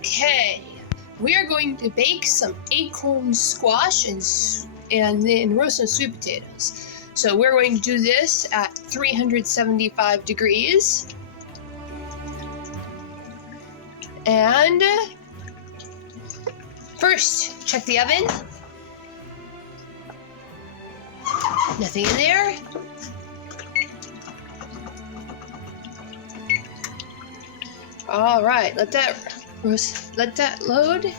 Okay, we are going to bake some acorn squash and then roast some sweet potatoes. So we're going to do this at 375 degrees. And first, check the oven. Nothing in there. All right, let that load.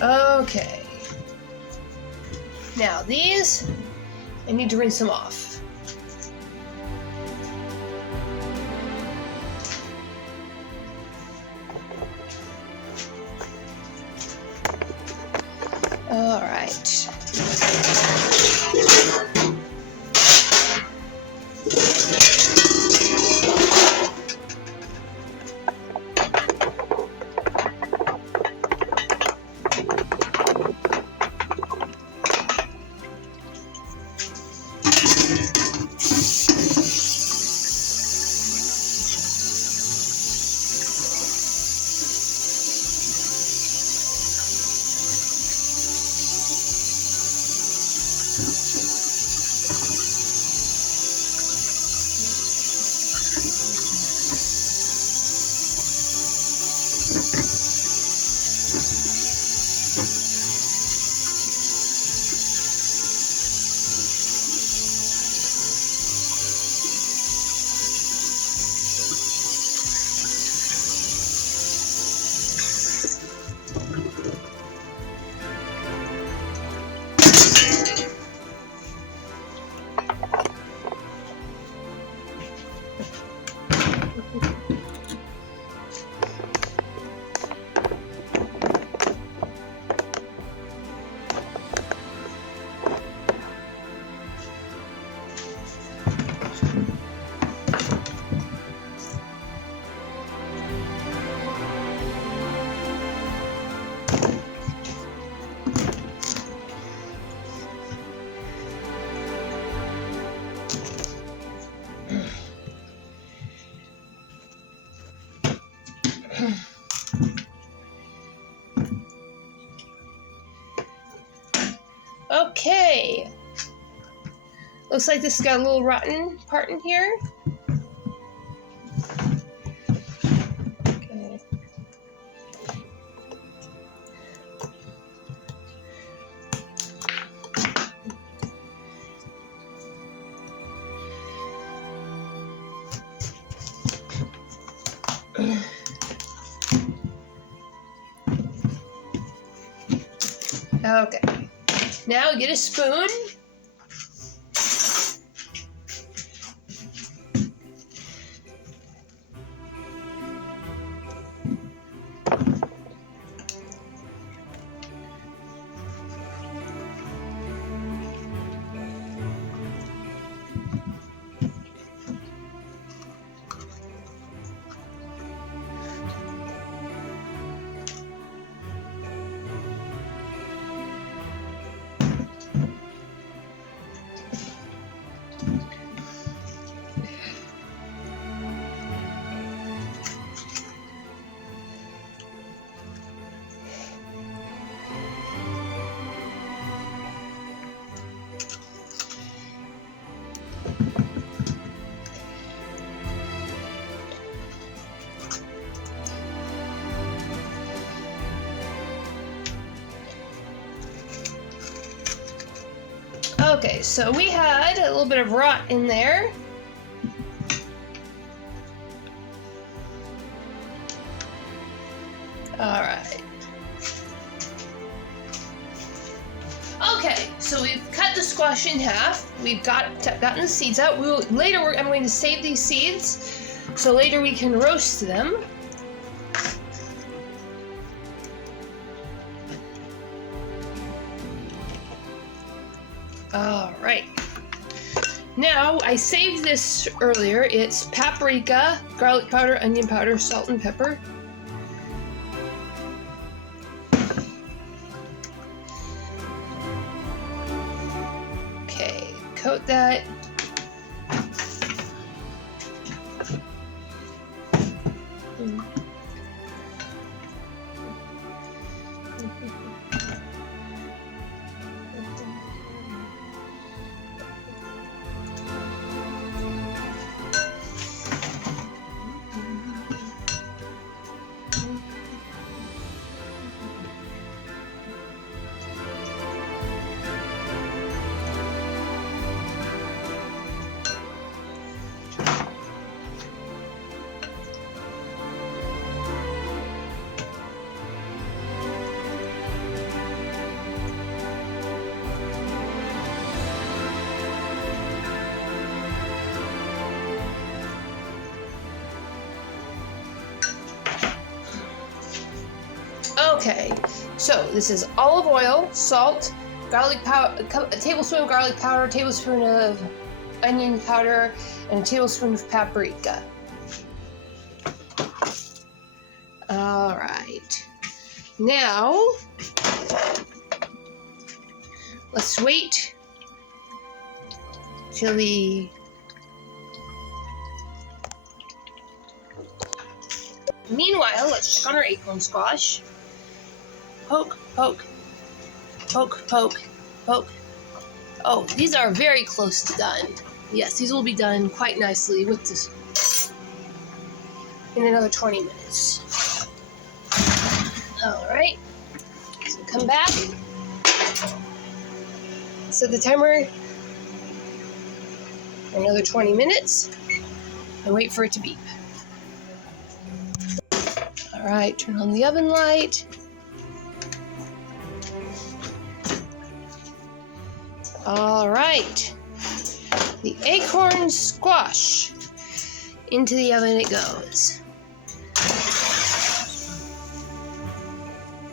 Okay. Now these, I need to rinse them off. All right. Okay. Looks like this has got a little rotten part in here. Okay. Okay. Now get a spoon. Okay, so we had a little bit of rot in there. All right. Okay, so we've cut the squash in half. We've gotten the seeds out. I'm going to save these seeds, so later we can roast them. All right. Now, I saved this earlier. It's paprika, garlic powder, onion powder, salt, and pepper. coat that. Okay, so this is olive oil, salt, garlic powder, a tablespoon of garlic powder, a tablespoon of onion powder, and a tablespoon of paprika. All right. Now, let's wait till the Meanwhile, let's check on our acorn squash. Poke, poke, poke, poke, poke. Oh, these are very close to done. Yes, these will be done quite nicely with this in another 20 minutes. All right, so come back, set the timer for another 20 minutes, and wait for it to beep. All right, turn on the oven light. All right, the acorn squash. Into the oven it goes.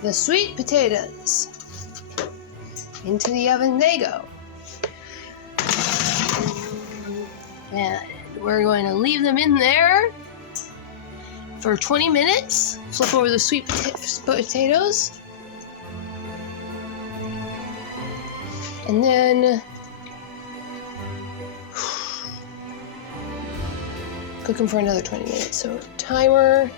The sweet potatoes. Into the oven they go. And we're going to leave them in there for 20 minutes. Flip over the sweet potatoes. And then cook them for another 20 minutes. So timer.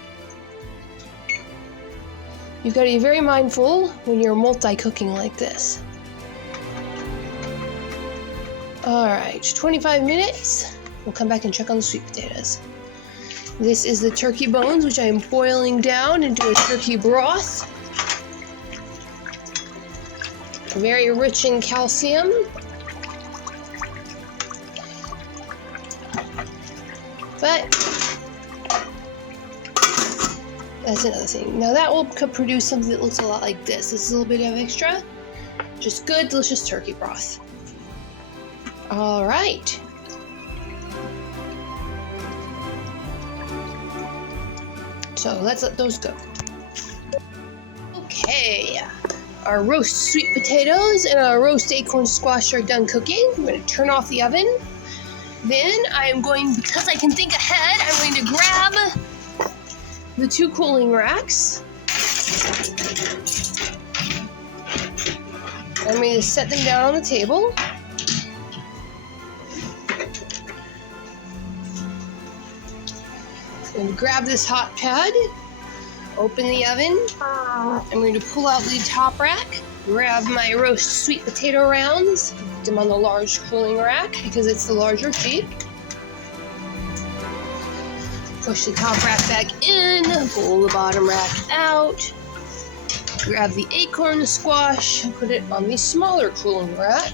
You've got to be very mindful when you're multi-cooking like this. All right, 25 minutes. We'll come back and check on the sweet potatoes. This is the turkey bones, which I am boiling down into a turkey broth. Very rich in calcium. But that's another thing. Now that will produce something that looks a lot like this. This is a little bit of extra. Just good, delicious turkey broth. All right. So let's let those go. Okay. Our roast sweet potatoes and our roast acorn squash are done cooking. I'm going to turn off the oven. Then I am going, because I can think ahead, I'm going to grab the 2 cooling racks. I'm going to set them down on the table. I'm going to grab this hot pad. Open the oven. I'm going to pull out the top rack, grab my roast sweet potato rounds, put them on the large cooling rack because it's the larger sheet. Push the top rack back in, pull the bottom rack out, grab the acorn squash, and put it on the smaller cooling rack.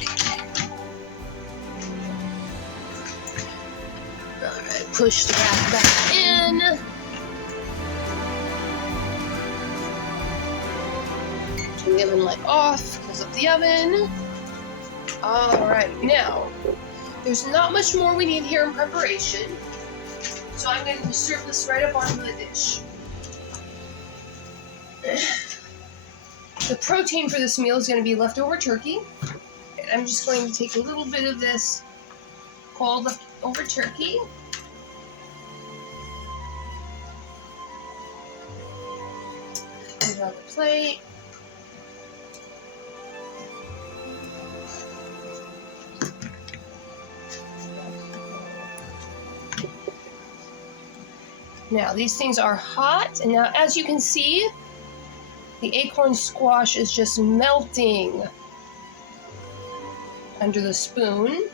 Alright, push the rack back in. Turn the oven light off, close up the oven. Alright, now, there's not much more we need here in preparation, so I'm going to serve this right up onto the dish. The protein for this meal is going to be leftover turkey. And I'm just going to take a little bit of this cold leftover turkey. Put it on the plate. Now, these things are hot, and now as you can see, the acorn squash is just melting under the spoon.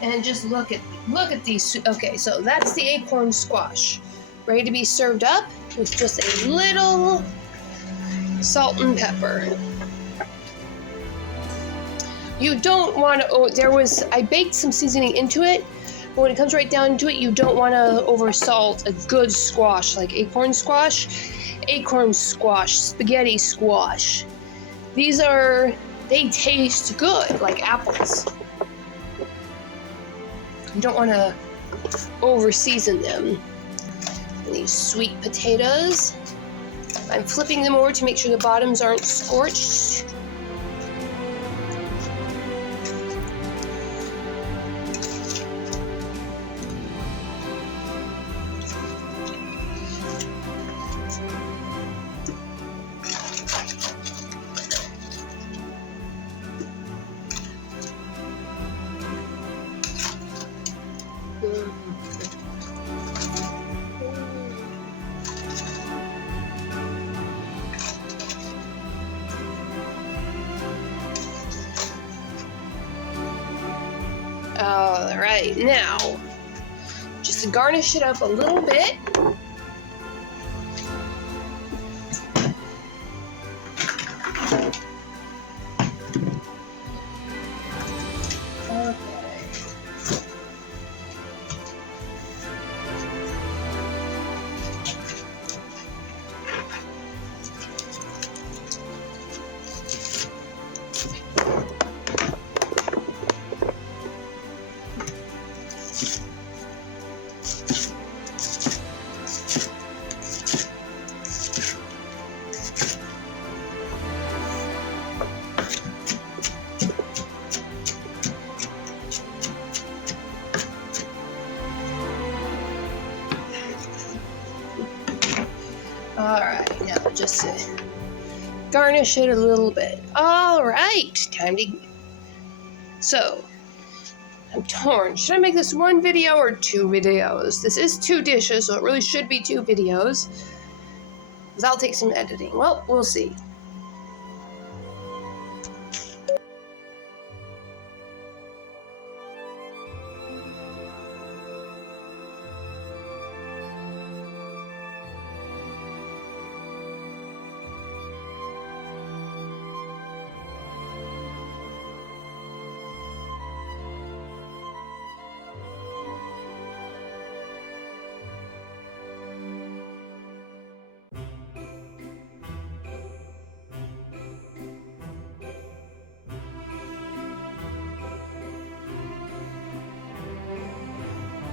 And just look at these. Okay, so that's the acorn squash, ready to be served up with just a little salt and pepper. You don't want to. I baked some seasoning into it, but when it comes right down to it, you don't want to over salt a good squash like acorn squash, spaghetti squash. They taste good like apples. You don't want to over-season them. And these sweet potatoes. I'm flipping them over to make sure the bottoms aren't scorched. All right, now, just to garnish it up a little bit. All right, now just to garnish it a little bit. All right, So, I'm torn. Should I make this one video or two videos? This is 2 dishes, so it really should be 2 videos. That'll take some editing. Well, we'll see.